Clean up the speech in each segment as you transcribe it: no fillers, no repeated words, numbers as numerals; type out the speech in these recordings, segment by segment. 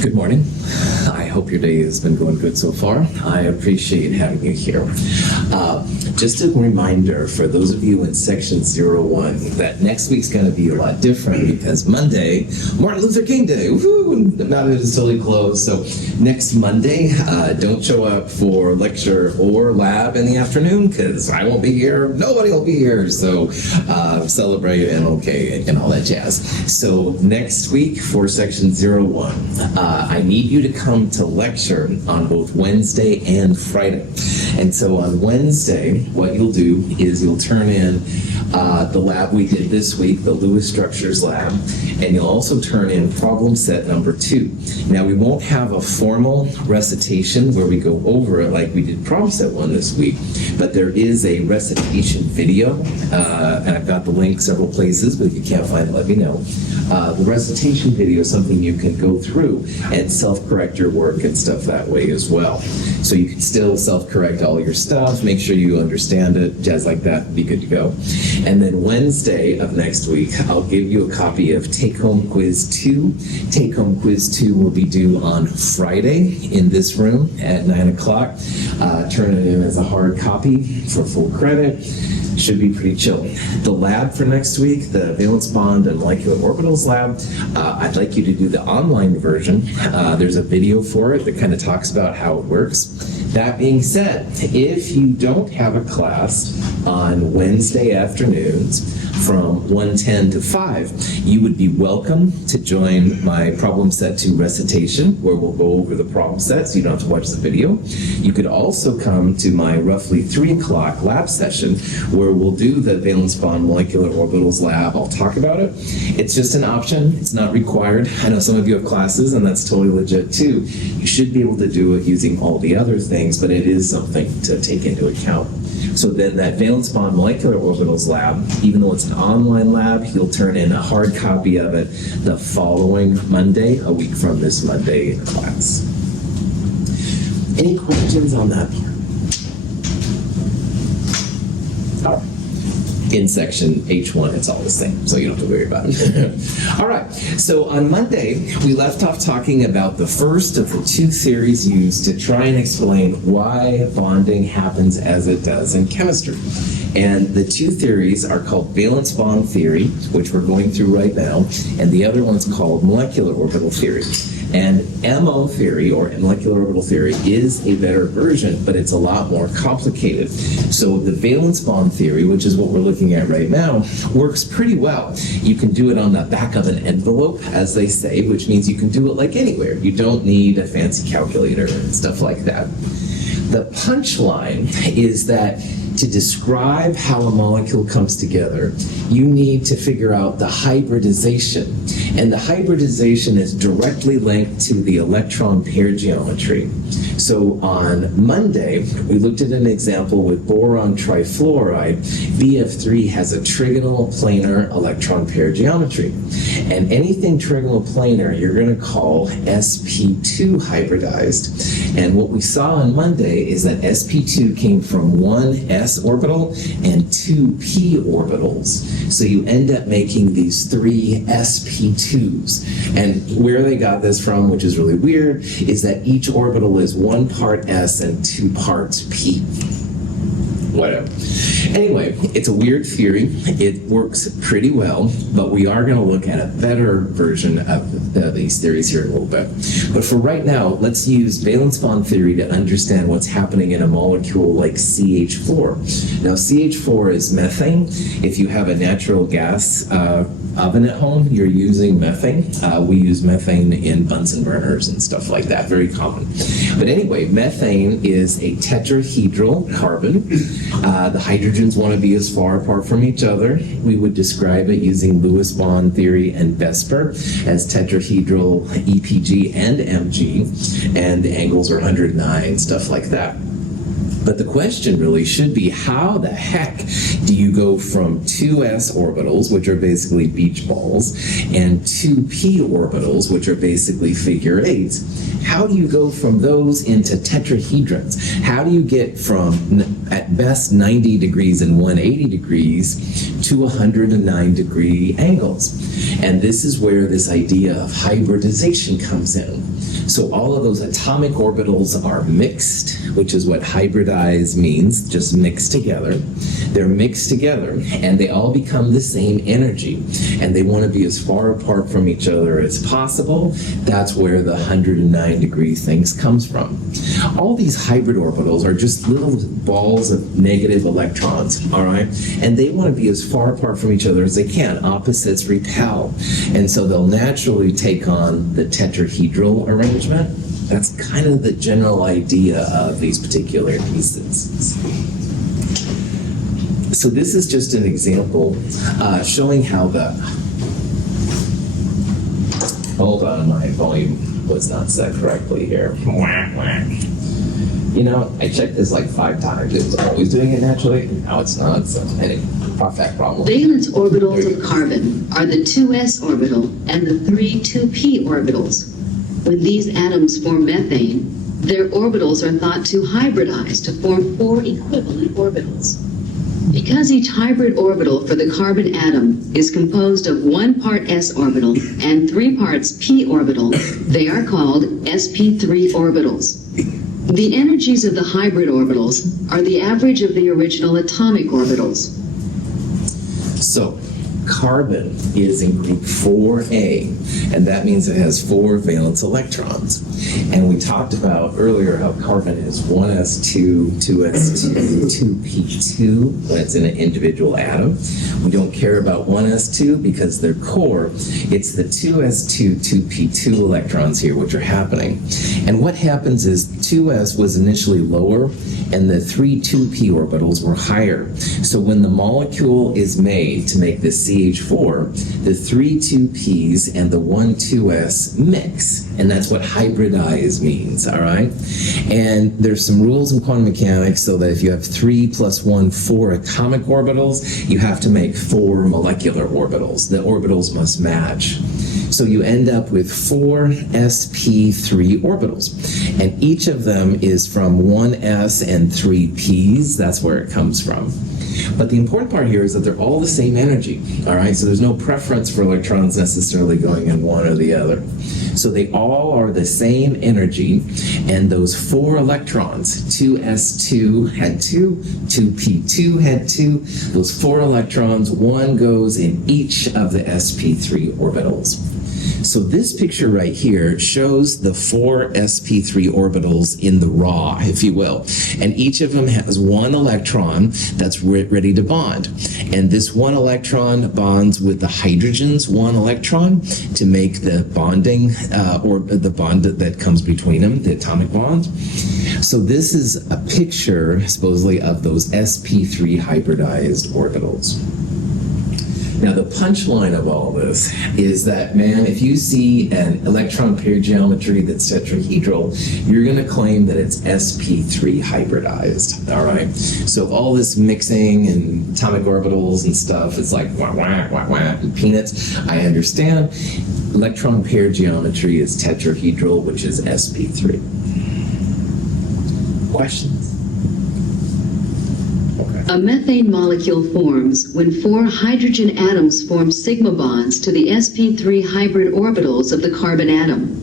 Good morning. I hope your day has been going good so far. I appreciate having you here. Just a reminder for those of you in section 01 that next week's going to be a lot different because Monday, Martin Luther King Day, woohoo, the mountain is totally closed. So next Monday, don't show up for lecture or lab in the afternoon because I won't be here. Nobody will be here. So celebrate and okay and all that jazz. So next week for section 01, I need you to come to lecture on both Wednesday and Friday. And so on Wednesday, what you'll do is you'll turn in the lab we did this week, the Lewis Structures lab, and you'll also turn in problem set number 2. Now we won't have a formal recitation where we go over it like we did problem set 1 this week, but there is a recitation video, and I've got the link several places, but if you can't find it, let me know. The recitation video is something you can go through and self-correct your work and stuff that way as well. So you can still self-correct all your stuff, make sure you understand it, jazz like that, be good to go. And then Wednesday of next week, I'll give you a copy of Take-Home Quiz 2. Take-Home Quiz 2 will be due on Friday in this room at 9 o'clock. Turn it in as a hard copy for full credit. Should be pretty chill. The lab for next week, the valence bond and molecular orbitals lab, I'd like you to do the online version. There's a video for it that kind of talks about how it works. That being said, if you don't have a class on Wednesday afternoons from 1:10 to 5, you would be welcome to join my problem set 2 recitation, where we'll go over the problem set so you don't have to watch the video. You could also come to my roughly 3 o'clock lab session, where we'll do the valence bond molecular orbitals lab. I'll talk about it. It's just an option. It's not required. I know some of you have classes, and that's totally legit too. You should be able to do it using all the other things, but it is something to take into account. So then that valence bond molecular orbitals lab, even though it's an online lab, you'll turn in a hard copy of it the following Monday, a week from this Monday in class. Any questions on that part? Oh. In section H1, it's all the same, so you don't have to worry about it. All right, so on Monday, we left off talking about the first of the 2 theories used to try and explain why bonding happens as it does in chemistry. And the 2 theories are called valence bond theory, which we're going through right now, and the other one's called molecular orbital theory. And MO theory, or molecular orbital theory, is a better version, but it's a lot more complicated. So the valence bond theory, which is what we're looking at right now, works pretty well. You can do it on the back of an envelope, as they say, which means you can do it like anywhere. You don't need a fancy calculator and stuff like that. The punchline is that to describe how a molecule comes together, you need to figure out the hybridization. And the hybridization is directly linked to the electron pair geometry. So on Monday, we looked at an example with boron trifluoride. BF3 has a trigonal planar electron pair geometry. And anything trigonal planar, you're going to call sp2 hybridized. And what we saw on Monday is that sp2 came from 1 s orbital and 2 p orbitals. So you end up making these 3 sp2s. And where they got this from, which is really weird, is that each orbital is 1 part s and 2 parts p. Whatever. Anyway, it's a weird theory. It works pretty well, but we are going to look at a better version of these theories here in a little bit. But for right now, let's use valence bond theory to understand what's happening in a molecule like CH4. Now, CH4 is methane. If you have a natural gas oven at home, you're using methane. We use methane in Bunsen burners and stuff like that, very common. But anyway, methane is a tetrahedral carbon. The hydrogens want to be as far apart from each other. We would describe it using Lewis bond theory and Vesper as tetrahedral EPG and MG, and the angles are 109, stuff like that. But the question really should be, how the heck do you go from 2s orbitals, which are basically beach balls, and 2p orbitals, which are basically figure eights? How do you go from those into tetrahedrons? How do you get from, at best, 90 degrees and 180 degrees to 109 degree angles? And this is where this idea of hybridization comes in. So all of those atomic orbitals are mixed, which is what hybridize means, just mixed together. They're mixed together, and they all become the same energy, and they want to be as far apart from each other as possible. That's where the 109-degree things comes from. All these hybrid orbitals are just little balls of negative electrons, all right? And they want to be as far apart from each other as they can. Opposites repel. And so they'll naturally take on the tetrahedral arrangement. That's kind of the general idea of these particular pieces. So this is just an example showing how the... Hold on, my volume was not set correctly here. You know, I checked this like 5 times. It was always doing it naturally. Now it's not. So anyway, that problem. Valence orbitals of carbon are the 2s orbital and the 3 2p orbitals. When these atoms form methane, their orbitals are thought to hybridize to form 4 equivalent orbitals. Because each hybrid orbital for the carbon atom is composed of 1 part s orbital and 3 parts p orbital, they are called sp3 orbitals. The energies of the hybrid orbitals are the average of the original atomic orbitals. So carbon is in group 4a, and that means it has 4 valence electrons. And we talked about earlier how carbon is 1s2, 2s2, 2p2 when it's in an individual atom. We don't care about 1s2 because their core, it's the 2s2, 2p2 electrons here which are happening. And what happens is 2s was initially lower and the 3 2p orbitals were higher. So when the molecule is made to make this CH4, the 3 2p's and the 1 2s mix, and that's what hybridize means, all right? And there's some rules in quantum mechanics so that if you have 3 plus 1, 4 atomic orbitals, you have to make 4 molecular orbitals. The orbitals must match. So you end up with 4 sp3 orbitals, and each of them is from 1s and 3 p's. That's where it comes from. But the important part here is that they're all the same energy, all right? So there's no preference for electrons necessarily going in one or the other. So they all are the same energy, and those 4 electrons, 2s2 had 2, 2p2 had 2, those 4 electrons, one goes in each of the sp3 orbitals. So this picture right here shows the 4 sp3 orbitals in the raw, if you will. And each of them has 1 electron that's ready to bond. And this 1 electron bonds with the hydrogen's 1 electron to make the bonding, or the bond that comes between them, the atomic bond. So this is a picture, supposedly, of those sp3 hybridized orbitals. Now, the punchline of all this is that, man, if you see an electron pair geometry that's tetrahedral, you're going to claim that it's sp3 hybridized, all right? So if all this mixing and atomic orbitals and stuff is like wah, wah, wah, wah, and peanuts, I understand. Electron pair geometry is tetrahedral, which is sp3. Questions? A methane molecule forms when 4 hydrogen atoms form sigma bonds to the sp3 hybrid orbitals of the carbon atom.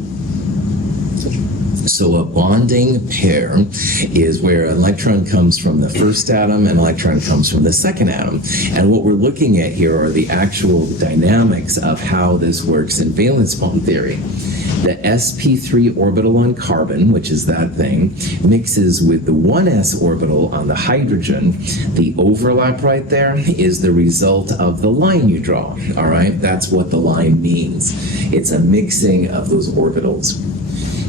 So a bonding pair is where an electron comes from the first atom and an electron comes from the second atom. And what we're looking at here are the actual dynamics of how this works in valence bond theory. The sp3 orbital on carbon, which is that thing, mixes with the 1s orbital on the hydrogen. The overlap right there is the result of the line you draw, all right? That's what the line means. It's a mixing of those orbitals.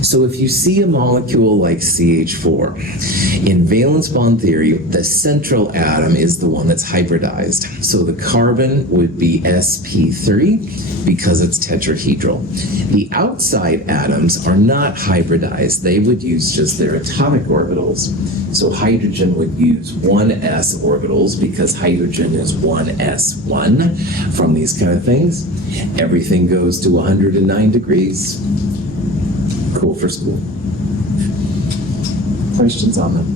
So if you see a molecule like CH4, in valence bond theory, the central atom is the one that's hybridized. So the carbon would be sp3 because it's tetrahedral. The outside atoms are not hybridized. They would use just their atomic orbitals. So hydrogen would use 1s orbitals because hydrogen is 1s1 from these kind of things. Everything goes to 109 degrees. Cool for school. Questions on them?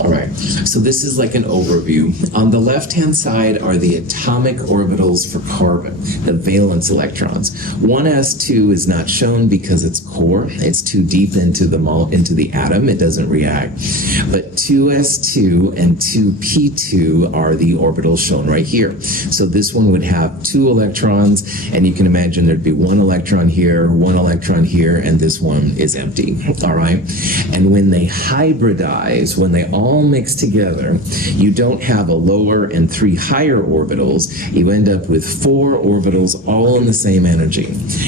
All right, so this is like an overview. On the left-hand side are the atomic orbitals for carbon, the valence electrons. 1s2 is not shown because it's core. It's too deep into the atom. It doesn't react. But 2s2 and 2p2 are the orbitals shown right here. So this one would have 2 electrons, and you can imagine there'd be 1 electron here, 1 electron here, and this one is empty. All right, and when they hybridize, when they all mix together, you don't have a lower and 3 higher orbitals. You end up with 4 orbitals all in the same energy.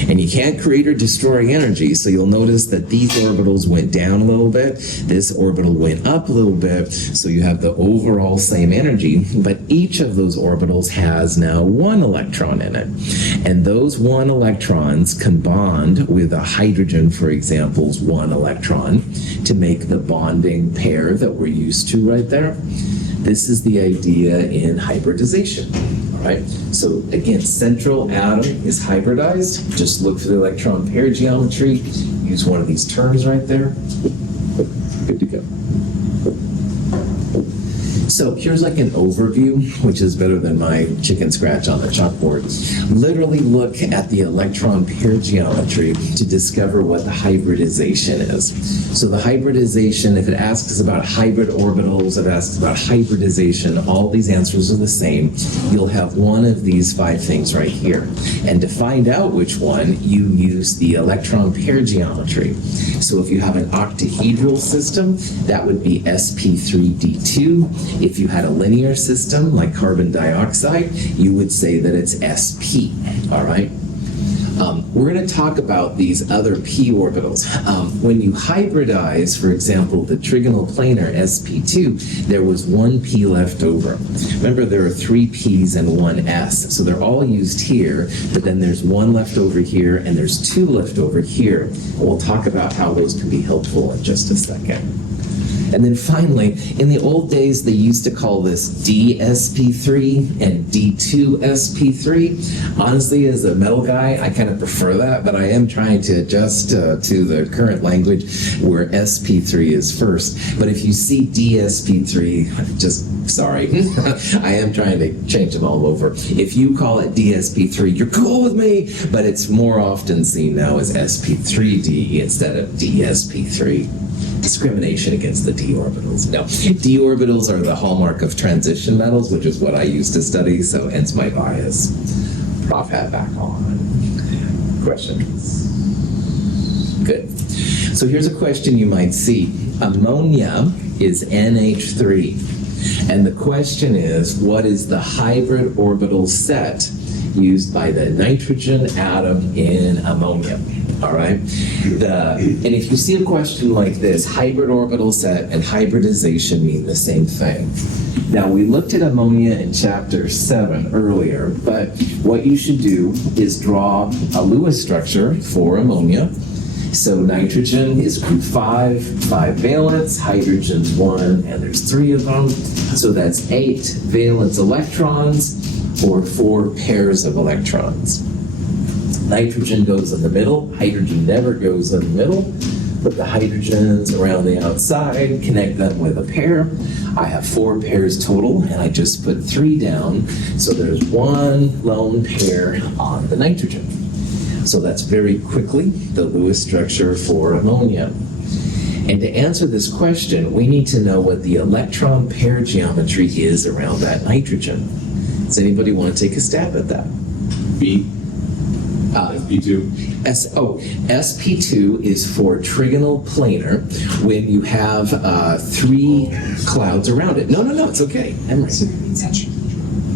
And you can't create or destroy energy, so you'll notice that these orbitals went down a little bit, this orbital went up a little bit, so you have the overall same energy, but each of those orbitals has now 1 electron in it. And those 1 electrons can bond with a hydrogen, for example's 1 electron, to make the bonding pair that we're used to right there. This is the idea in hybridization. All right. So again, central atom is hybridized. Just look for the electron pair geometry. Use one of these terms right there. Good to go. So here's like an overview, which is better than my chicken scratch on the chalkboard. Literally look at the electron pair geometry to discover what the hybridization is. So the hybridization, if it asks about hybrid orbitals, if it asks about hybridization, all these answers are the same. You'll have one of these 5 things right here. And to find out which one, you use the electron pair geometry. So if you have an octahedral system, that would be sp3d2. If you had a linear system like carbon dioxide, you would say that it's sp, all right? We're going to talk about these other p orbitals. When you hybridize, for example, the trigonal planar sp2, there was 1 p left over. Remember, there are 3 p's and 1 s, so they're all used here, but then there's 1 left over here, and there's 2 left over here. And we'll talk about how those can be helpful in just a second. And then finally, in the old days, they used to call this DSP3 and D2SP3. Honestly, as a metal guy, I kind of prefer that, but I am trying to adjust to the current language where SP3 is first. But if you see DSP3, just sorry, I am trying to change them all over. If you call it DSP3, you're cool with me, but it's more often seen now as SP3D instead of DSP3. Discrimination against the d orbitals. No, d orbitals are the hallmark of transition metals, which is what I used to study, so hence my bias. Prof hat back on. Questions? Good. So here's a question you might see. Ammonia is NH3, and the question is, what is the hybrid orbital set used by the nitrogen atom in ammonia? All right. And if you see a question like this, hybrid orbital set and hybridization mean the same thing. Now, we looked at ammonia in chapter 7 earlier, but what you should do is draw a Lewis structure for ammonia. So nitrogen is group 5 valence, hydrogen's 1, and there's 3 of them. So that's 8 valence electrons, or 4 pairs of electrons. Nitrogen goes in the middle, hydrogen never goes in the middle. Put the hydrogens around the outside, connect them with a pair. I have 4 pairs total, and I just put 3 down, so there's 1 lone pair on the nitrogen. So that's very quickly the Lewis structure for ammonia. And to answer this question, we need to know what the electron pair geometry is around that nitrogen. Does anybody want to take a stab at that? B. SP2. SP2 is for trigonal planar when you have 3 clouds around it. No, it's okay. Emery.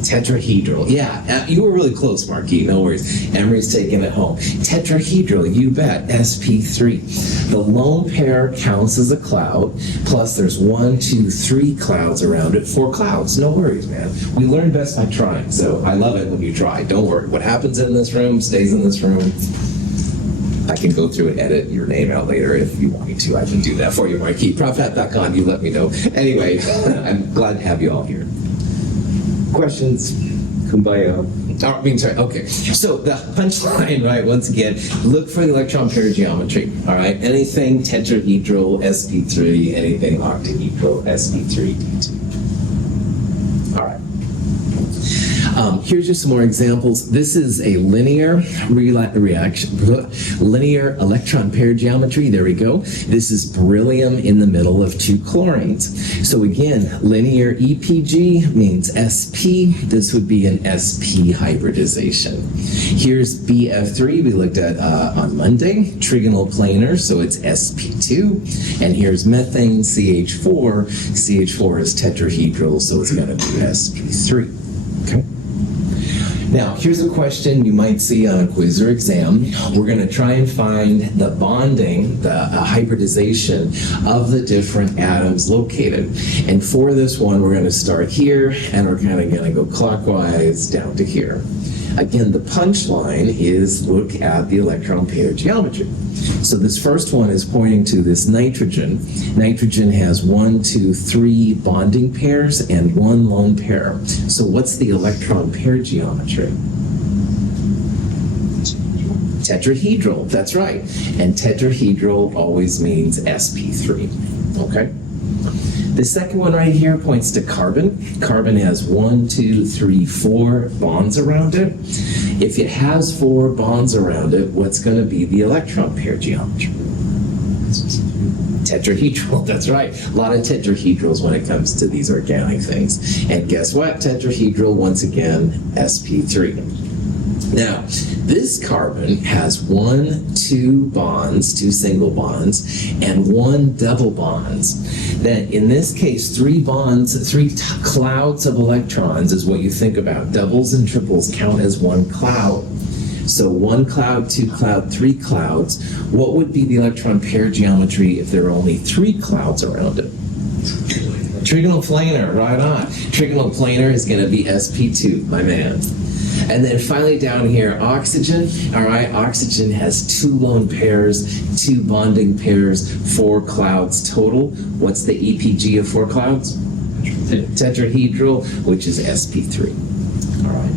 Tetrahedral. Yeah, you were really close, Marky. No worries. Emery's taking it home. Tetrahedral, you bet. SP3. The lone pair counts as a cloud, plus there's 1, 2, 3 clouds around it. 4 clouds. No worries, man. We learn best by trying, so I love it when you try. Don't worry. What happens in this room stays in this room. I can go through and edit your name out later if you want me to. I can do that for you, Marky. Prophet.com, you let me know. Anyway, I'm glad to have you all here. Questions? Kumbaya. Oh, I mean, sorry, okay. So the punchline, right, once again, look for the electron pair geometry, all right? Anything tetrahedral, sp3, anything octahedral, sp3, d2. All right. Here's just some more examples. This is a linear linear electron pair geometry. There we go. This is beryllium in the middle of two chlorines. So again, linear EPG means sp. This would be an sp hybridization. Here's BF3 we looked at on Monday, trigonal planar, so it's sp2. And here's methane, CH4. CH4 is tetrahedral, so it's going to be sp3. Okay. Now, here's a question you might see on a quiz or exam. We're going to try and find the bonding, the hybridization of the different atoms located. And for this one, we're going to start here, and we're kind of going to go clockwise down to here. Again, the punchline is look at the electron pair geometry. So this first one is pointing to this nitrogen. Nitrogen has 1, 2, 3 bonding pairs and 1 lone pair. So what's the electron pair geometry? Tetrahedral, that's right. And tetrahedral always means sp3. Okay? The second one right here points to carbon. Carbon has 1, 2, 3, 4 bonds around it. If it has 4 bonds around it, what's going to be the electron pair geometry? Tetrahedral, that's right. A lot of tetrahedrals when it comes to these organic things. And guess what? Tetrahedral, once again, sp3. Now, this carbon has 1, 2 bonds, 2 single bonds, and 1 double bonds. Then, in this case, 3 bonds, 3 clouds of electrons is what you think about. Doubles and triples count as 1 cloud. So 1 cloud, 2 cloud, 3 clouds. What would be the electron pair geometry if there were only 3 clouds around it? Trigonal planar, right on. Trigonal planar is going to be sp2, my man. And then finally down here, oxygen. All right, oxygen has 2 lone pairs, 2 bonding pairs, 4 clouds total. What's the EPG of 4 clouds? Tetrahedral, which is sp3. All right.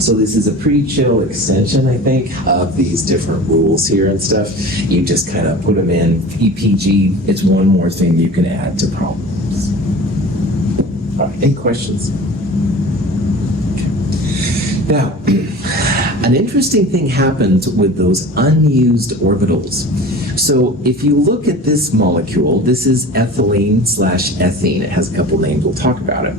So this is a pretty chill extension, I think, of these different rules here and stuff. You just kind of put them in. EPG, it's one more thing you can add to problems. All right, any questions? Now, an interesting thing happened with those unused orbitals. So if you look at this molecule, this is ethylene/ethene. It has a couple names, we'll talk about it.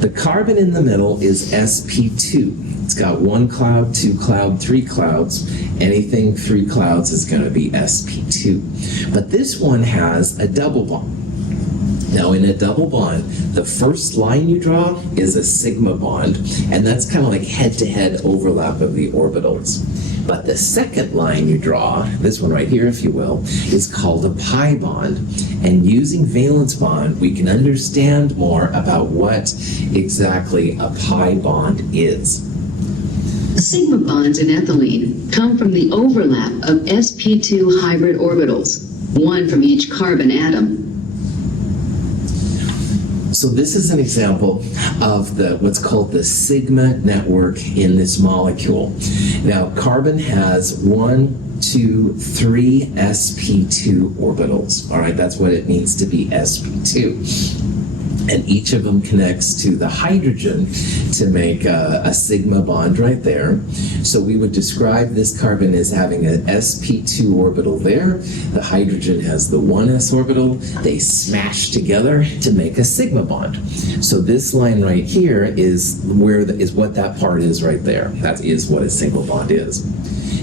The carbon in the middle is sp2. It's got 1 cloud, 2 cloud, 3 clouds. Anything 3 clouds is going to be sp2. But this one has a double bond. Now, in a double bond, the first line you draw is a sigma bond, and that's kind of like head-to-head overlap of the orbitals. But the second line you draw, this one right here, if you will, is called a pi bond. And using valence bond, we can understand more about what exactly a pi bond is. Sigma bonds in ethylene come from the overlap of sp2 hybrid orbitals, 1 from each carbon atom. So this is an example of what's called the sigma network in this molecule. Now, carbon has 1, 2, 3 sp2 orbitals. All right, that's what it means to be sp2. And each of them connects to the hydrogen to make a sigma bond right there. So we would describe this carbon as having an sp2 orbital there. The hydrogen has the 1s orbital. They smash together to make a sigma bond. So this line right here is what that part is right there. That is what a single bond is.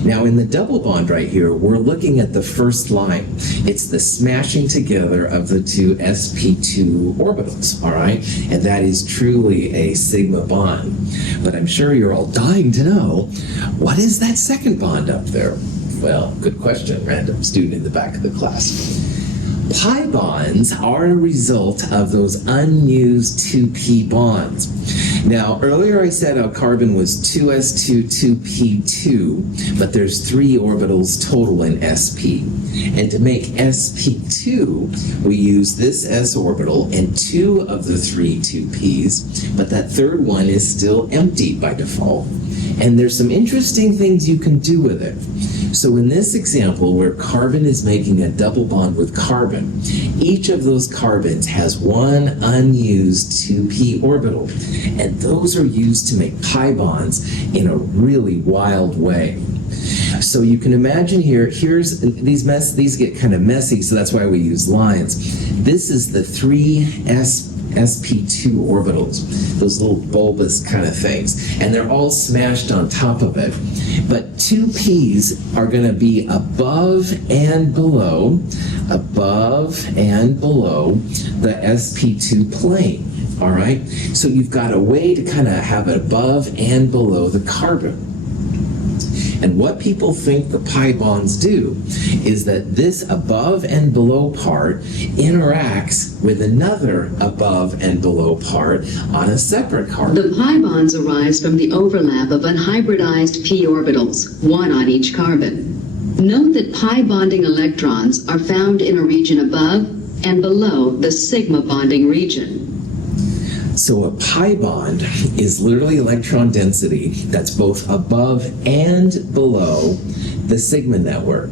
Now, in the double bond right here, we're looking at the first line. It's the smashing together of the 2 sp2 orbitals, all right? And that is truly a sigma bond. But I'm sure you're all dying to know, what is that second bond up there? Well, good question, random student in the back of the class. Pi bonds are a result of those unused 2p bonds. Now, earlier I said our carbon was 2s2, 2p2, but there's 3 orbitals total in sp. And to make sp2, we use this s orbital and 2 of the 3 2p's, but that third one is still empty by default. And there's some interesting things you can do with it. So in this example, where carbon is making a double bond with carbon, each of those carbons has one unused 2p orbital, and those are used to make pi bonds in a really wild way. So you can imagine here's these get kind of messy, so that's why we use lines. This is the 3 sp2 orbitals, those little bulbous kind of things, and they're all smashed on top of it. But 2p's are going to be above and below the sp2 plane. All right, so you've got a way to kind of have it above and below the carbon. And what people think the pi bonds do is that this above and below part interacts with another above and below part on a separate carbon. The pi bonds arise from the overlap of unhybridized p orbitals, one on each carbon. Note that pi bonding electrons are found in a region above and below the sigma bonding region. So a pi bond is literally electron density that's both above and below the sigma network.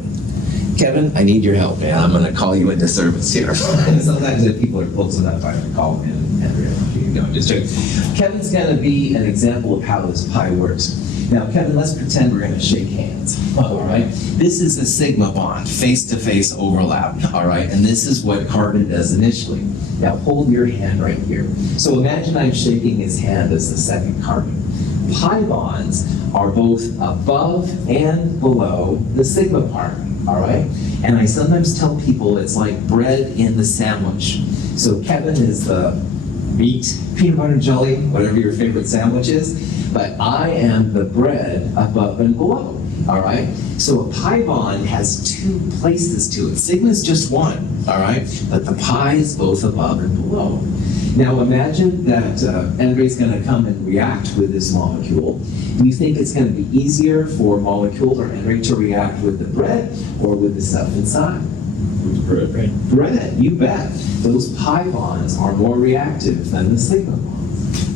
Kevin, I need your help, man. I'm going to call you into service here. Sometimes if people are close enough, I can call them in and no, just joking. Kevin's going to be an example of how this pi works. Now, Kevin, let's pretend we're going to shake hands. All right. This is a sigma bond, face-to-face overlap. All right. And this is what carbon does initially. Now, hold your hand right here. So imagine I'm shaking his hand as the second carbon. Pi bonds are both above and below the sigma part. All right. And I sometimes tell people it's like bread in the sandwich. So Kevin is the meat, peanut butter and jelly, whatever your favorite sandwich is. But I am the bread above and below, all right? So a pi bond has 2 places to it. Sigma is just one, all right? But the pi is both above and below. Now imagine that Andre's going to come and react with this molecule. Do you think it's going to be easier for molecule or Andre to react with the bread or with the stuff inside? Bread. Bread, you bet. Those pi bonds are more reactive than the sigma bonds.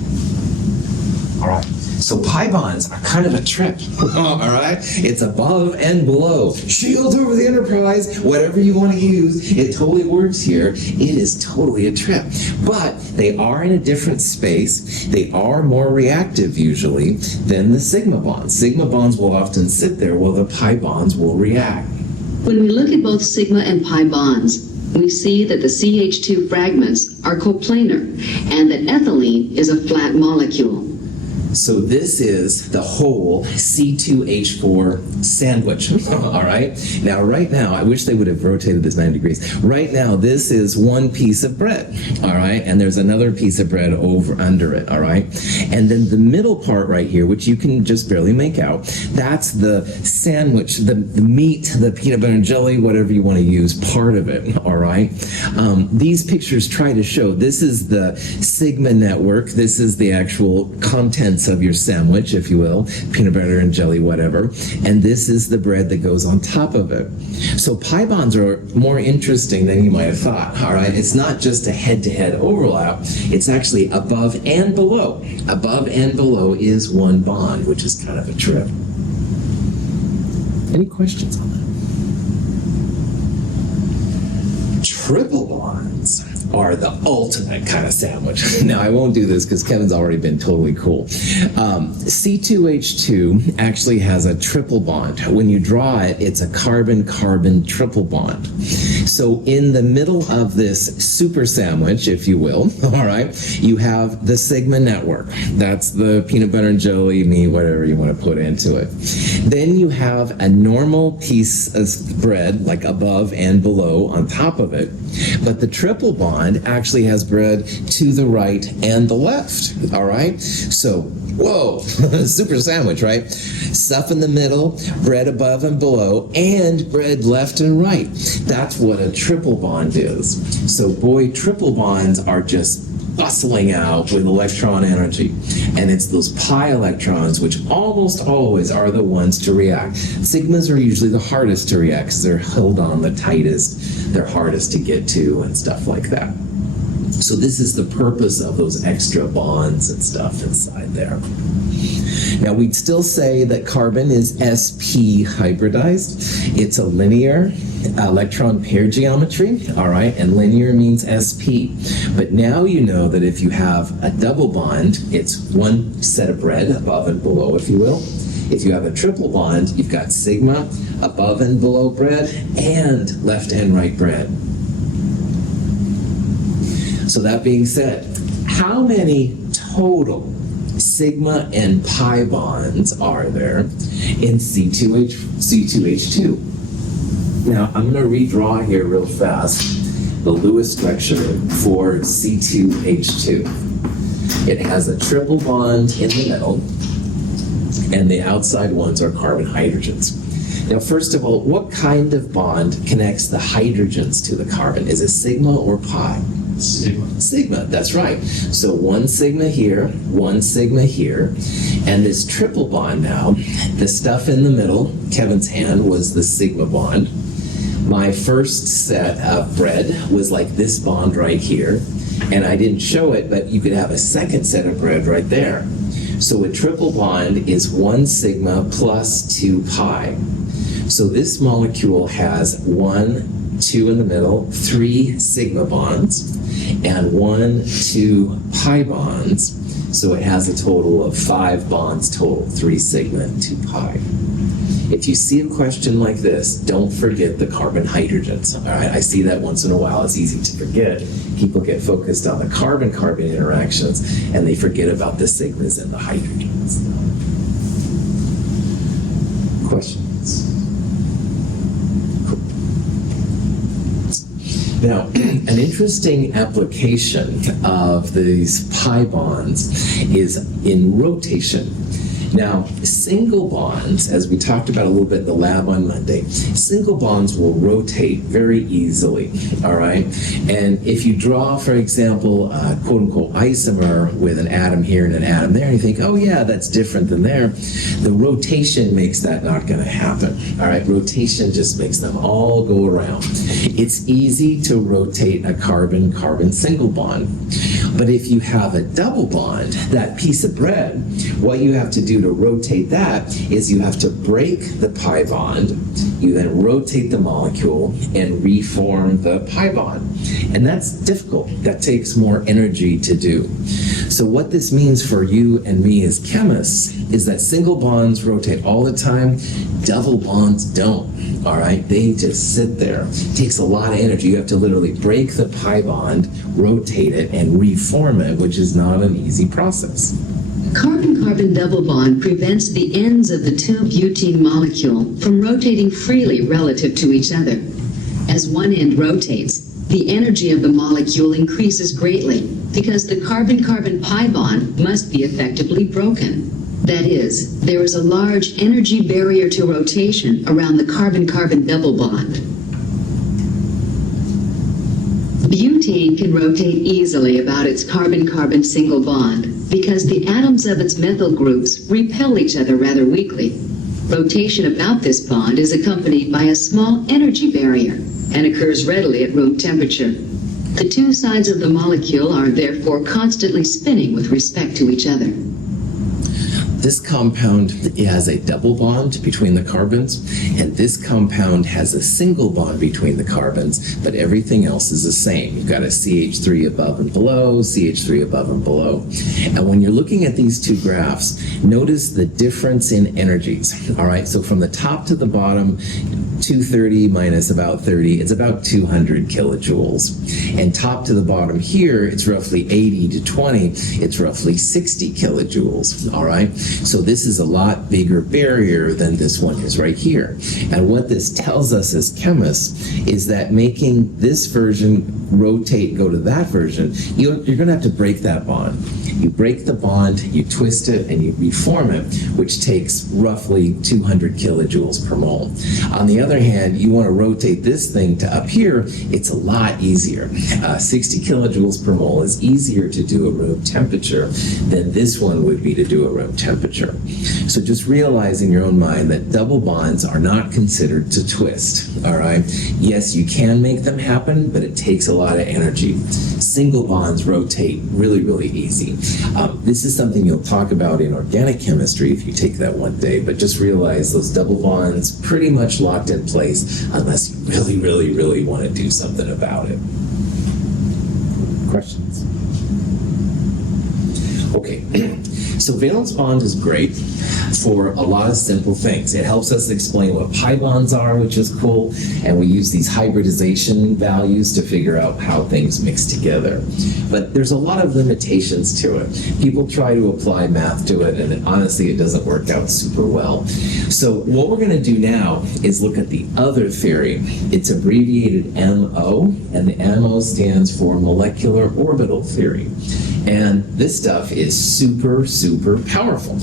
All right. So pi bonds are kind of a trip, all right? It's above and below. Shield over the Enterprise, whatever you want to use, it totally works here. It is totally a trip. But they are in a different space. They are more reactive usually than the sigma bonds. Sigma bonds will often sit there while the pi bonds will react. When we look at both sigma and pi bonds, we see that the CH2 fragments are coplanar and that ethylene is a flat molecule. So this is the whole C2H4 sandwich, all right? Now, right now, I wish they would have rotated this 90 degrees. Right now, this is one piece of bread, all right? And there's another piece of bread over under it, all right? And then the middle part right here, which you can just barely make out, that's the sandwich, the meat, the peanut butter and jelly, whatever you want to use, part of it, all right? These pictures try to show this is the sigma network. This is the actual contents of your sandwich, if you will, peanut butter and jelly, whatever. And this is the bread that goes on top of it. So pi bonds are more interesting than you might have thought, all right? It's not just a head-to-head overlap. It's actually above and below. Above and below is one bond, which is kind of a trip. Any questions on that? Triple bonds are the ultimate kind of sandwich. Now, I won't do this because Kevin's already been totally cool. C2H2 actually has a triple bond. When you draw it, it's a carbon-carbon triple bond. So in the middle of this super sandwich, if you will, all right, you have the sigma network. That's the peanut butter and jelly, meat, whatever you want to put into it. Then you have a normal piece of bread, like above and below on top of it. But the triple bond actually has bread to the right and the left, all right? So, whoa, super sandwich, right? Stuff in the middle, bread above and below, and bread left and right. That's what a triple bond is. So, boy, triple bonds are just bustling out with electron energy. And it's those pi electrons which almost always are the ones to react. Sigmas are usually the hardest to react because they're held on the tightest, they're hardest to get to and stuff like that. So this is the purpose of those extra bonds and stuff inside there. Now we'd still say that carbon is sp hybridized. It's a linear electron pair geometry, all right, and linear means sp. But now you know that if you have a double bond, it's one set of bread above and below, if you will. If you have a triple bond, you've got sigma above and below bread and left and right bread. So that being said, how many total sigma and pi bonds are there in C2H2? Now, I'm going to redraw here real fast the Lewis structure for C2H2. It has a triple bond in the middle, and the outside ones are carbon hydrogens. Now, first of all, what kind of bond connects the hydrogens to the carbon? Is it sigma or pi? Sigma. Sigma, that's right. So one sigma here, and this triple bond now, the stuff in the middle, Kevin's hand was the sigma bond. My first set of bread was like this bond right here, and I didn't show it, but you could have a second set of bread right there. So a triple bond is 1 sigma plus 2 pi. So this molecule has 1, 2 in the middle, 3 sigma bonds, and 1, 2 pi bonds. So it has a total of 5 bonds total, 3 sigma and 2 pi. If you see a question like this, don't forget the carbon hydrogens. All right, I see that once in a while. It's easy to forget. People get focused on the carbon-carbon interactions, and they forget about the sigmas and the hydrogens. Questions? Now, an interesting application of these pi bonds is in rotation. Now, single bonds, as we talked about a little bit in the lab on Monday, single bonds will rotate very easily, all right? And if you draw, for example, a quote-unquote isomer with an atom here and an atom there, and you think, oh yeah, that's different than there, the rotation makes that not going to happen, all right? Rotation just makes them all go around. It's easy to rotate a carbon-carbon single bond. But if you have a double bond, that piece of bread, what you have to do to rotate that is you have to break the pi bond, you then rotate the molecule and reform the pi bond. And that's difficult. That takes more energy to do. So what this means for you and me as chemists is that single bonds rotate all the time, double bonds don't. All right, they just sit there. It takes a lot of energy. You have to literally break the pi bond, rotate it, and reform it, which is not an easy process. Carbon-carbon double bond prevents the ends of the 2-butene molecule from rotating freely relative to each other. As one end rotates, the energy of the molecule increases greatly because the carbon-carbon pi bond must be effectively broken. That is, there is a large energy barrier to rotation around the carbon-carbon double bond. Butane can rotate easily about its carbon-carbon single bond because the atoms of its methyl groups repel each other rather weakly. Rotation about this bond is accompanied by a small energy barrier and occurs readily at room temperature. The two sides of the molecule are therefore constantly spinning with respect to each other. This compound has a double bond between the carbons, and this compound has a single bond between the carbons, but everything else is the same. You've got a CH3 above and below, CH3 above and below. And when you're looking at these two graphs, notice the difference in energies. All right, so from the top to the bottom, 230 minus about 30, it's about 200 kilojoules. And top to the bottom here, it's roughly 80 to 20, it's roughly 60 kilojoules, all right? So this is a lot bigger barrier than this one is right here. And what this tells us as chemists is that making this version rotate, go to that version, you're going to have to break that bond. You break the bond, you twist it, and you reform it, which takes roughly 200 kilojoules per mole. On the other hand, you want to rotate this thing to up here, it's a lot easier. 60 kilojoules per mole is easier to do at room temperature than this one would be to do at room temperature. So just realize in your own mind that double bonds are not considered to twist, all right? Yes, you can make them happen, but it takes a lot of energy. Single bonds rotate really, really easy. This is something you'll talk about in organic chemistry if you take that one day, but just realize those double bonds pretty much locked in place unless you really, really, really want to do something about it. Questions? Okay, so valence bond is great for a lot of simple things. It helps us explain what pi bonds are, which is cool, and we use these hybridization values to figure out how things mix together. But there's a lot of limitations to it. People try to apply math to it, and honestly, it doesn't work out super well. So what we're going to do now is look at the other theory. It's abbreviated MO, and the MO stands for molecular orbital theory. And this stuff is super, super powerful.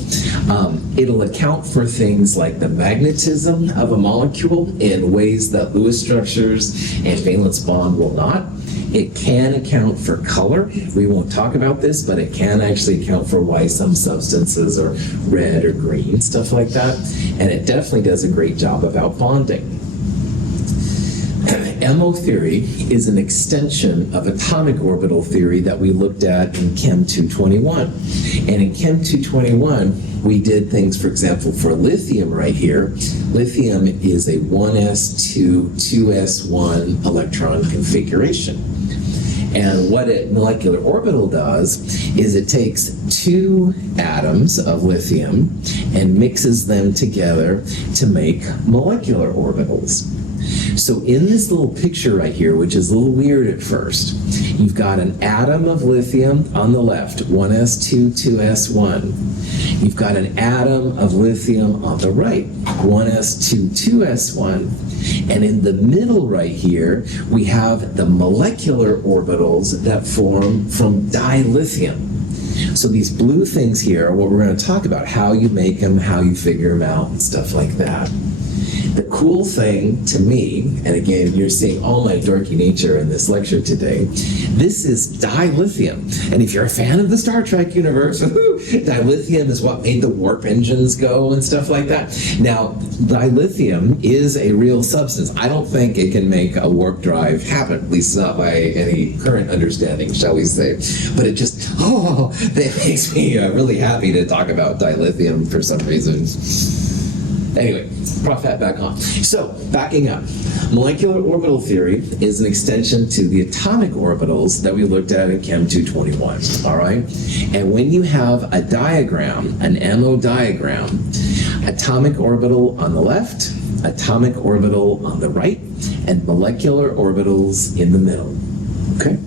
It'll account for things like the magnetism of a molecule in ways that Lewis structures and valence bond will not. It can account for color. We won't talk about this, but it can actually account for why some substances are red or green, stuff like that. And it definitely does a great job about bonding. MO theory is an extension of atomic orbital theory that we looked at in Chem 221. And in Chem 221, we did things, for example, for lithium right here. Lithium is a 1s2, 2s1 electron configuration. And what a molecular orbital does is it takes two atoms of lithium and mixes them together to make molecular orbitals. So in this little picture right here, which is a little weird at first, you've got an atom of lithium on the left, 1s2, 2s1. You've got an atom of lithium on the right, 1s2, 2s1. And in the middle right here, we have the molecular orbitals that form from dilithium. So these blue things here are what we're going to talk about, how you make them, how you figure them out, and stuff like that. The cool thing to me, and again, you're seeing all my dorky nature in this lecture today, this is dilithium. And if you're a fan of the Star Trek universe, dilithium is what made the warp engines go and stuff like that. Now, dilithium is a real substance. I don't think it can make a warp drive happen, at least not by any current understanding, shall we say. But it just, that makes me really happy to talk about dilithium for some reason. Anyway, prop that back on. So, backing up. Molecular orbital theory is an extension to the atomic orbitals that we looked at in Chem 221, all right? And when you have a diagram, an MO diagram, atomic orbital on the left, atomic orbital on the right, and molecular orbitals in the middle, okay?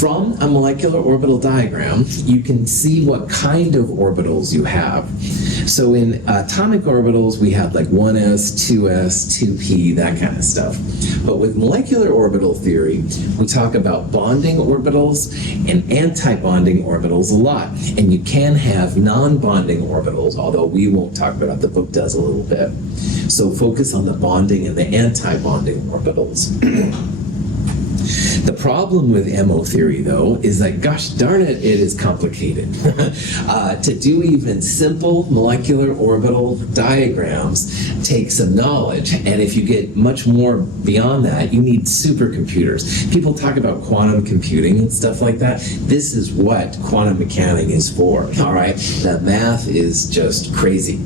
From a molecular orbital diagram, you can see what kind of orbitals you have. So in atomic orbitals, we have like 1s, 2s, 2p, that kind of stuff. But with molecular orbital theory, we talk about bonding orbitals and anti-bonding orbitals a lot. And you can have non-bonding orbitals, although we won't talk about it. The book does a little bit. So focus on the bonding and the anti-bonding orbitals. The problem with MO theory, though, is that, gosh darn it, it is complicated. To do even simple molecular orbital diagrams takes some knowledge, and if you get much more beyond that, you need supercomputers. People talk about quantum computing and stuff like that. This is what quantum mechanics is for, all right? The math is just crazy.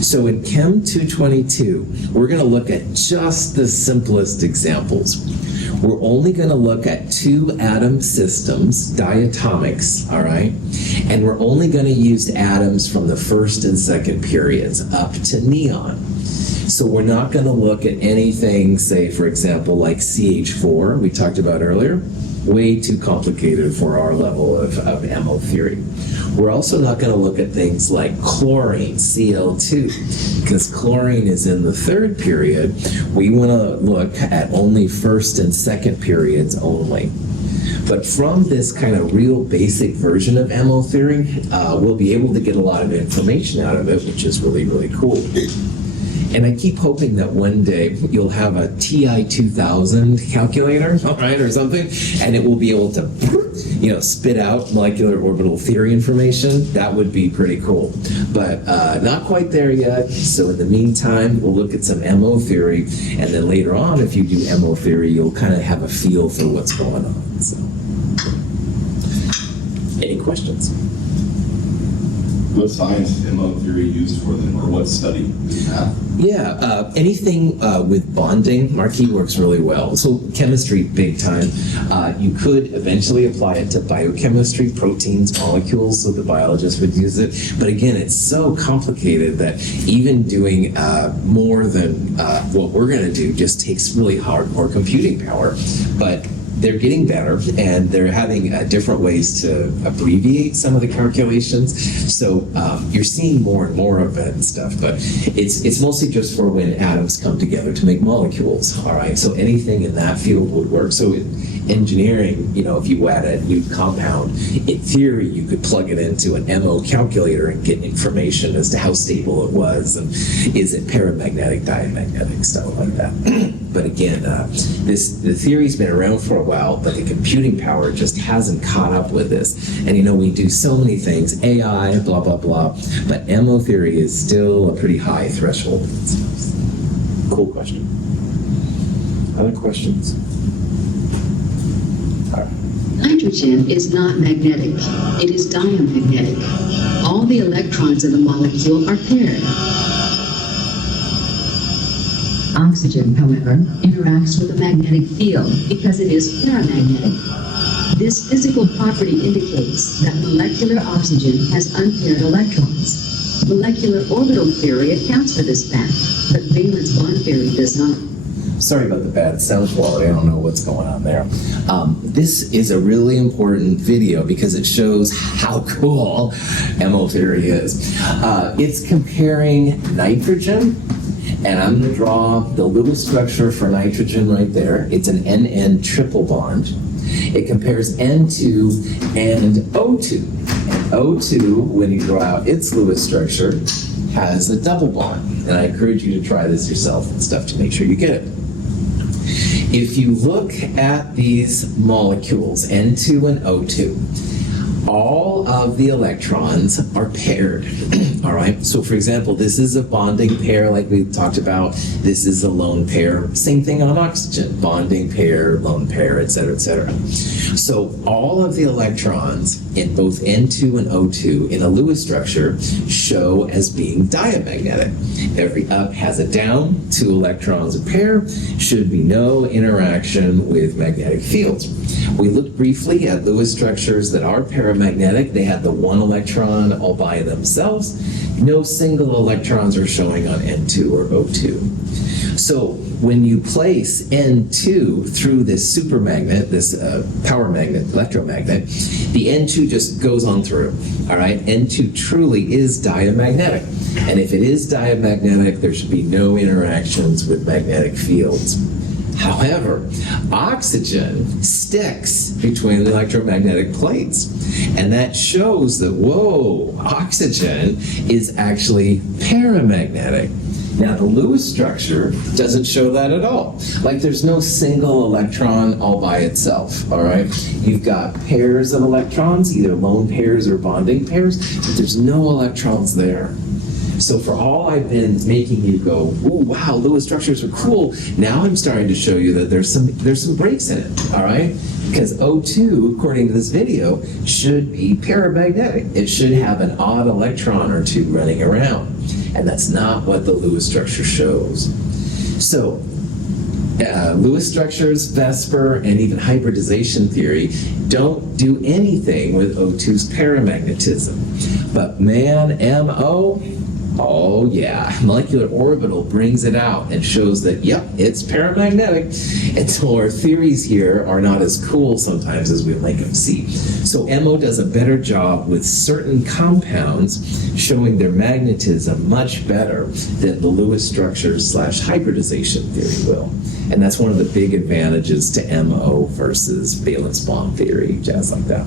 So in Chem 222, we're going to look at just the simplest examples. We're only going to look at two atom systems, diatomics, all right? And we're only going to use atoms from the first and second periods up to neon. So we're not going to look at anything, say, for example, like CH4, we talked about earlier. Way too complicated for our level of MO theory. We're also not going to look at things like chlorine, Cl2, because chlorine is in the third period. We want to look at only first and second periods only. But from this kind of real basic version of MO theory, we'll be able to get a lot of information out of it, which is really, really cool. And I keep hoping that one day you'll have a TI 2000 calculator, all right, or something, and it will be able to, spit out molecular orbital theory information. That would be pretty cool. But not quite there yet. So in the meantime, we'll look at some MO theory, and then later on, if you do MO theory, you'll kind of have a feel for what's going on. So, any questions? What science is MO theory used for then, or what study do you have? Yeah, anything with bonding, Marquis works really well. So chemistry, big time. You could eventually apply it to biochemistry, proteins, molecules, so the biologist would use it. But again, it's so complicated that even doing more than what we're going to do just takes really hardcore computing power. But they're getting better, and they're having different ways to abbreviate some of the calculations. So you're seeing more and more of it and stuff, but it's mostly just for when atoms come together to make molecules, all right? So anything in that field would work. So in engineering, if you add a new compound, in theory, you could plug it into an MO calculator and get information as to how stable it was, and is it paramagnetic, diamagnetic, stuff like that. But again, the theory's been around for a while, but the computing power just hasn't caught up with this. And we do so many things, AI, blah, blah, blah, but MO theory is still a pretty high threshold. Cool question. Other questions? All right. Nitrogen is not magnetic. It is diamagnetic. All the electrons in the molecule are paired. Oxygen, however, interacts with a magnetic field because it is paramagnetic. This physical property indicates that molecular oxygen has unpaired electrons. Molecular orbital theory accounts for this fact, but valence bond theory does not. Sorry about the bad sound quality. I don't know what's going on there. This is a really important video because it shows how cool MO theory is. It's comparing nitrogen, and I'm going to draw the Lewis structure for nitrogen right there. It's an NN triple bond. It compares N2 and O2. And O2, when you draw out its Lewis structure, has a double bond. And I encourage you to try this yourself and stuff to make sure you get it. If you look at these molecules, N2 and O2, all of the electrons are paired, all right? So for example, this is a bonding pair like we talked about. This is a lone pair. Same thing on oxygen, bonding pair, lone pair, et cetera, et cetera. So all of the electrons in both N2 and O2 in a Lewis structure show as being diamagnetic. Every up has a down, 2 electrons a pair, should be no interaction with magnetic fields. We looked briefly at Lewis structures that are paramagnetic. They had the 1 electron all by themselves. No single electrons are showing on N2 or O2. So when you place N2 through this supermagnet, this power magnet, electromagnet, the N2 just goes on through, all right? N2 truly is diamagnetic. And if it is diamagnetic, there should be no interactions with magnetic fields. However, oxygen sticks between the electromagnetic plates. And that shows that, whoa, oxygen is actually paramagnetic. Now, the Lewis structure doesn't show that at all. Like, there's no single electron all by itself, all right? You've got pairs of electrons, either lone pairs or bonding pairs, but there's no electrons there. So for all I've been making you go, oh, wow, Lewis structures are cool, now I'm starting to show you that there's some breaks in it, all right? Because O2, according to this video, should be paramagnetic. It should have an odd electron or 2 running around. And that's not what the Lewis structure shows. So Lewis structures, Vesper, and even hybridization theory don't do anything with O2's paramagnetism. But man, MO, Oh yeah, molecular orbital brings it out and shows that, yep, it's paramagnetic. And so our theories here are not as cool sometimes as we like them see. So MO does a better job with certain compounds showing their magnetism much better than the Lewis structures / hybridization theory will. And that's one of the big advantages to MO versus valence bond theory, jazz like that.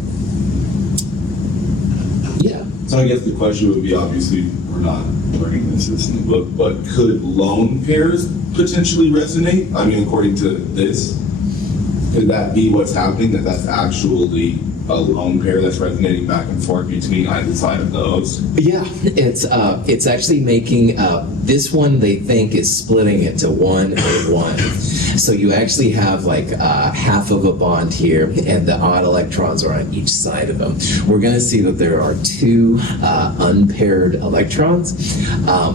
Yeah. So I guess the question would be, obviously, we're not learning this in the book, but could lone pairs potentially resonate? I mean, according to this, could that be what's happening, that that's actually a lone pair that's resonating back and forth between either side of those? Yeah, it's actually making this one they think is splitting it to 1 and 1. So you actually have like half of a bond here, and the odd electrons are on each side of them. We're going to see that there are 2 unpaired electrons,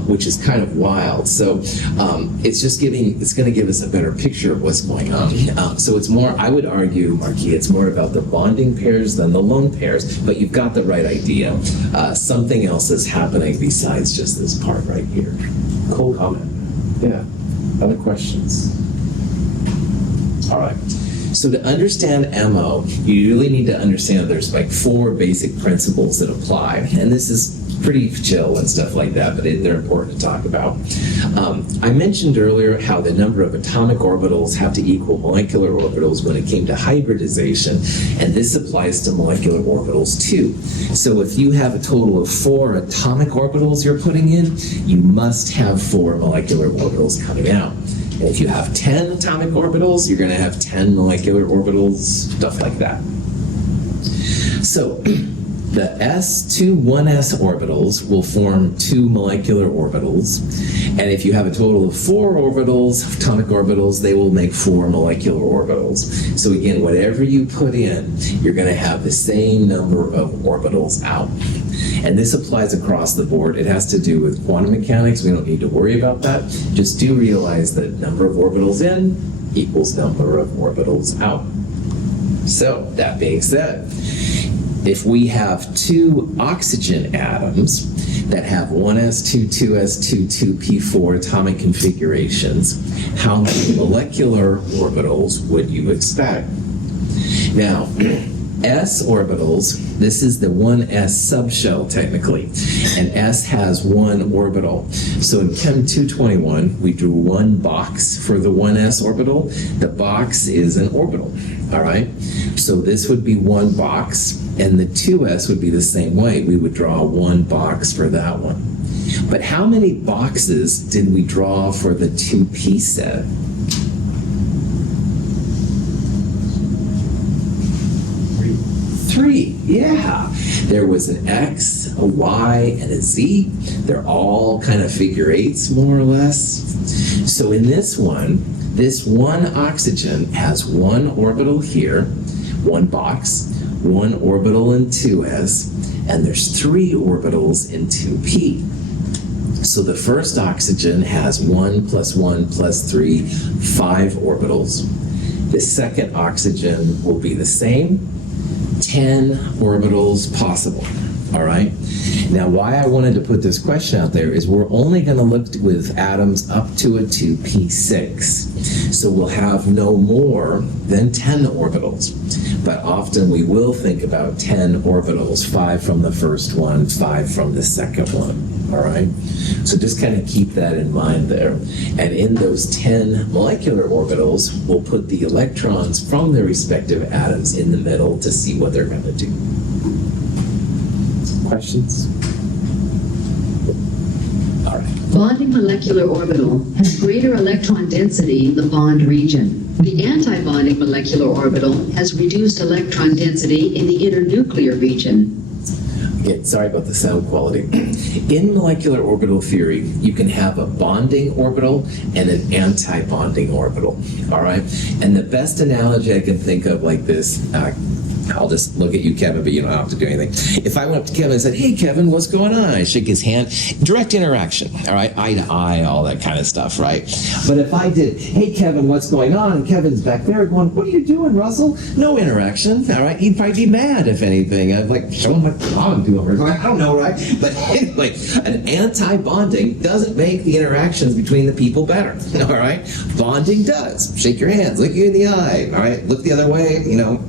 which is kind of wild. So it's going to give us a better picture of what's going on. So it's more, I would argue, Marquis, it's more about the bonding pairs than the lone pairs, but you've got the right idea. Something else is happening besides just this part right here. Cool comment. Yeah. Other questions? All right. So to understand MO, you really need to understand there's like 4 basic principles that apply. And this is pretty chill and stuff like that, but they're important to talk about. I mentioned earlier how the number of atomic orbitals have to equal molecular orbitals when it came to hybridization, and this applies to molecular orbitals too. So if you have a total of 4 atomic orbitals you're putting in, you must have 4 molecular orbitals coming out. And if you have 10 atomic orbitals, you're going to have 10 molecular orbitals, stuff like that. So the s2 1s orbitals will form 2 molecular orbitals. And if you have a total of 4 orbitals, atomic orbitals, they will make 4 molecular orbitals. So again, whatever you put in, you're going to have the same number of orbitals out. And this applies across the board. It has to do with quantum mechanics. We don't need to worry about that. Just do realize that number of orbitals in equals number of orbitals out. So that being said, if we have 2 oxygen atoms that have 1s2, 2s2, 2p4 atomic configurations, how many molecular orbitals would you expect? Now, s orbitals, this is the 1s subshell technically, and s has 1 orbital. So in Chem 221, we drew 1 box for the 1s orbital. The box is an orbital, all right? So this would be 1 box, and the 2s would be the same way. We would draw 1 box for that one. But how many boxes did we draw for the 2p set? 3, yeah. There was an X, a Y, and a Z. They're all kind of figure 8s, more or less. So in this one oxygen has 1 orbital here, 1 box, 1 orbital in 2s, and there's 3 orbitals in 2p. So the first oxygen has 1 + 1 + 3, 5 orbitals. The second oxygen will be the same, 10 orbitals possible, all right? Now, why I wanted to put this question out there is we're only going to look with atoms up to a 2p6. So we'll have no more than 10 orbitals. But often we will think about 10 orbitals, 5 from the first one, 5 from the second one, all right? So just kind of keep that in mind there. And in those 10 molecular orbitals, we'll put the electrons from their respective atoms in the middle to see what they're going to do. Questions? All right. Bonding molecular orbital has greater electron density in the bond region. The anti-bonding molecular orbital has reduced electron density in the internuclear region. Again, sorry about the sound quality. In molecular orbital theory, you can have a bonding orbital and an anti-bonding orbital, all right? And the best analogy I can think of like this, I'll just look at you, Kevin, but you don't have to do anything. If I went up to Kevin and said, hey, Kevin, what's going on? I shake his hand. Direct interaction, all right? Eye to eye, all that kind of stuff, right? But if I did, hey, Kevin, what's going on? And Kevin's back there going, what are you doing, Russell? No interaction, all right? He'd probably be mad, if anything. I'd like, show him what I'm doing. I don't know, right? But anyway, an anti-bonding doesn't make the interactions between the people better, all right? Bonding does. Shake your hands, look you in the eye, all right? Look the other way, you know.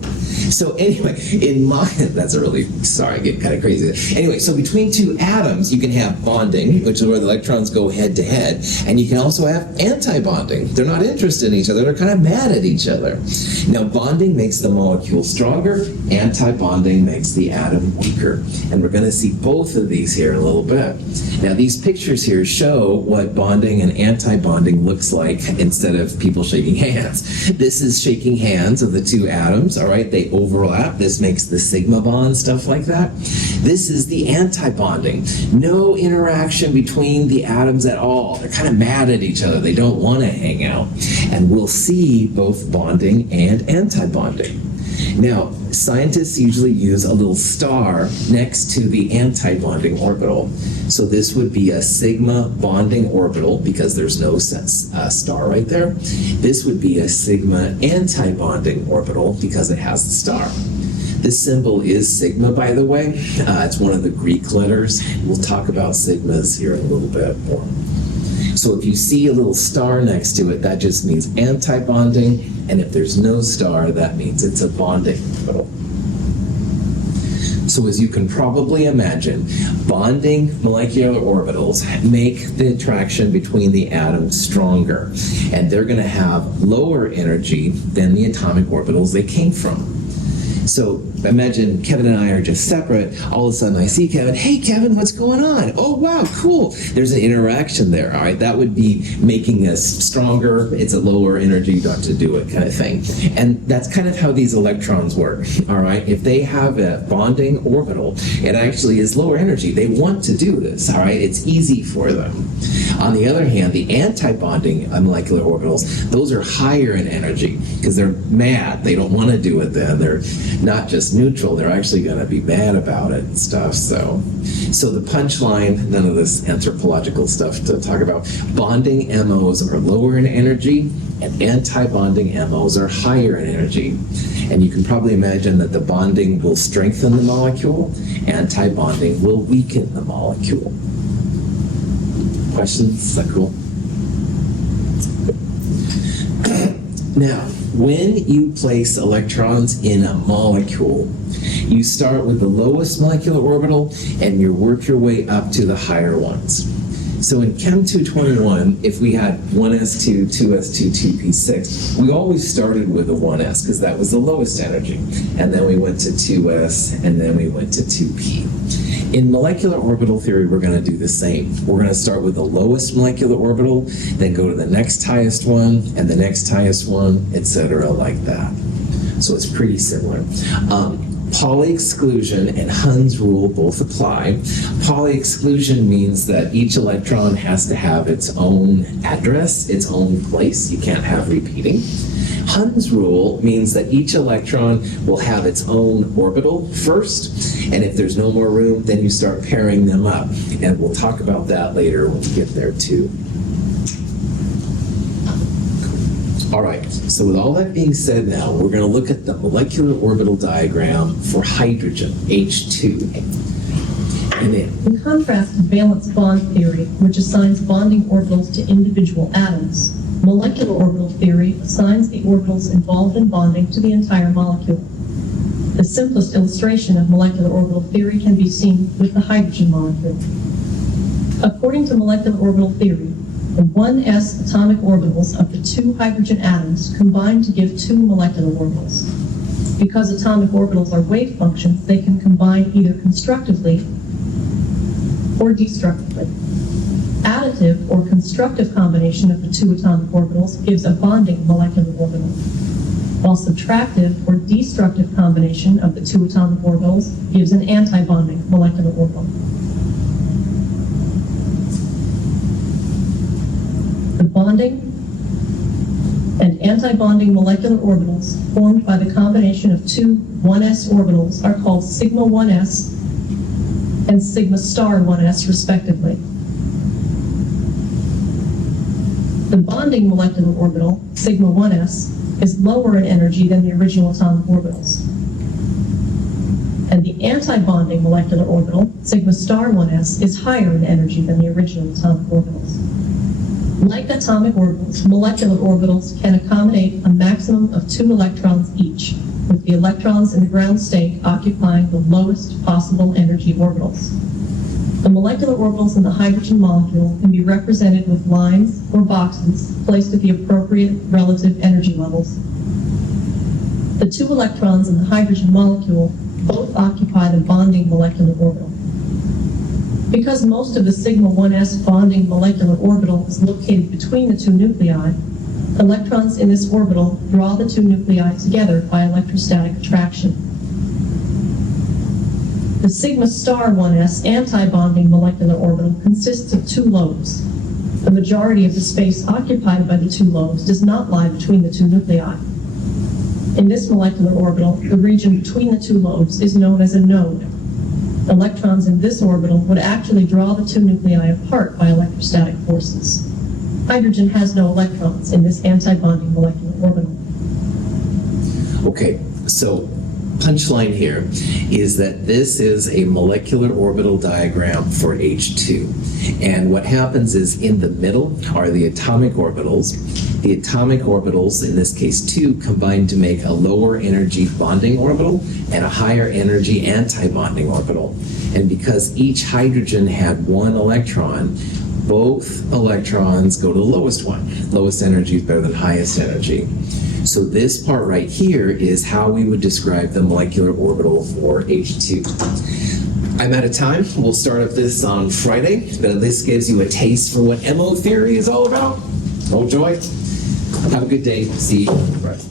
So anyway, that's a really, sorry, I get kind of crazy. Anyway, so between two atoms, you can have bonding, which is where the electrons go head to head, and you can also have anti-bonding. They're not interested in each other, they're kind of mad at each other. Now, bonding makes the molecule stronger, anti-bonding makes the atom weaker. And we're going to see both of these here in a little bit. Now, these pictures here show what bonding and anti-bonding looks like instead of people shaking hands. This is shaking hands of the two atoms, all right? They overlap. This makes the sigma bond, stuff like that. This is the anti-bonding. No interaction between the atoms at all. They're kind of mad at each other. They don't want to hang out. And we'll see both bonding and anti-bonding. Now, scientists usually use a little star next to the anti-bonding orbital. So this would be a sigma bonding orbital because there's no star right there. This would be a sigma anti-bonding orbital because it has the star. This symbol is sigma, by the way. It's one of the Greek letters. We'll talk about sigmas here in a little bit more. So if you see a little star next to it, that just means anti-bonding. And if there's no star, that means it's a bonding orbital. So as you can probably imagine, bonding molecular orbitals make the attraction between the atoms stronger. And they're going to have lower energy than the atomic orbitals they came from. So imagine Kevin and I are just separate. All of a sudden I see Kevin. Hey, Kevin, what's going on? Oh, wow, cool. There's an interaction there, all right? That would be making us stronger. It's a lower energy, you don't have to do it kind of thing. And that's kind of how these electrons work, all right? If they have a bonding orbital, it actually is lower energy. They want to do this, all right? It's easy for them. On the other hand, the anti-bonding molecular orbitals, those are higher in energy because they're mad. They don't want to do it then. They're not just neutral, they're actually going to be mad about it and stuff. So the punchline, none of this anthropological stuff to talk about, bonding MOs are lower in energy and anti-bonding MOs are higher in energy. And you can probably imagine that the bonding will strengthen the molecule, anti-bonding will weaken the molecule. Questions? Is that cool? Now, when you place electrons in a molecule, you start with the lowest molecular orbital and you work your way up to the higher ones. So in Chem 221, if we had 1s2, 2s2, 2p6, we always started with a 1s because that was the lowest energy. And then we went to 2s, and then we went to 2p. In molecular orbital theory, we're going to do the same. We're going to start with the lowest molecular orbital, then go to the next highest one, and the next highest one, etc., like that. So it's pretty similar. Pauli exclusion and Hund's rule both apply. Pauli exclusion means that each electron has to have its own address, its own place. You can't have repeating. Hund's rule means that each electron will have its own orbital first, and if there's no more room, then you start pairing them up. And we'll talk about that later when we get there too. All right, so with all that being said now, we're going to look at the molecular orbital diagram for hydrogen, H2. In contrast to valence bond theory, which assigns bonding orbitals to individual atoms, molecular orbital theory assigns the orbitals involved in bonding to the entire molecule. The simplest illustration of molecular orbital theory can be seen with the hydrogen molecule. According to molecular orbital theory, the 1s atomic orbitals of the two hydrogen atoms combine to give two molecular orbitals. Because atomic orbitals are wave functions, they can combine either constructively or destructively. Additive or constructive combination of the two atomic orbitals gives a bonding molecular orbital, while subtractive or destructive combination of the two atomic orbitals gives an anti-bonding molecular orbital. The bonding and antibonding molecular orbitals formed by the combination of two 1s orbitals are called sigma 1s and sigma star 1s respectively. The bonding molecular orbital, sigma 1s, is lower in energy than the original atomic orbitals. And the antibonding molecular orbital, sigma star 1s, is higher in energy than the original atomic orbitals. Like atomic orbitals, molecular orbitals can accommodate a maximum of 2 electrons each, with the electrons in the ground state occupying the lowest possible energy orbitals. The molecular orbitals in the hydrogen molecule can be represented with lines or boxes placed at the appropriate relative energy levels. The 2 electrons in the hydrogen molecule both occupy the bonding molecular orbital. Because most of the sigma 1s bonding molecular orbital is located between the 2 nuclei, electrons in this orbital draw the 2 nuclei together by electrostatic attraction. The sigma star 1s antibonding molecular orbital consists of 2 lobes. The majority of the space occupied by the 2 lobes does not lie between the 2 nuclei. In this molecular orbital, the region between the 2 lobes is known as a node. Electrons in this orbital would actually draw the 2 nuclei apart by electrostatic forces. Hydrogen has no electrons in this antibonding molecular orbital. Okay, so punchline here is that this is a molecular orbital diagram for H2. And what happens is in the middle are the atomic orbitals. The atomic orbitals, in this case 2, combine to make a lower energy bonding orbital and a higher energy anti-bonding orbital. And because each hydrogen had 1 electron, both electrons go to the lowest one. Lowest energy is better than highest energy. So this part right here is how we would describe the molecular orbital for H2. I'm out of time. We'll start up this on Friday, but this gives you a taste for what MO theory is all about. Oh joy. Have a good day. See you on Friday.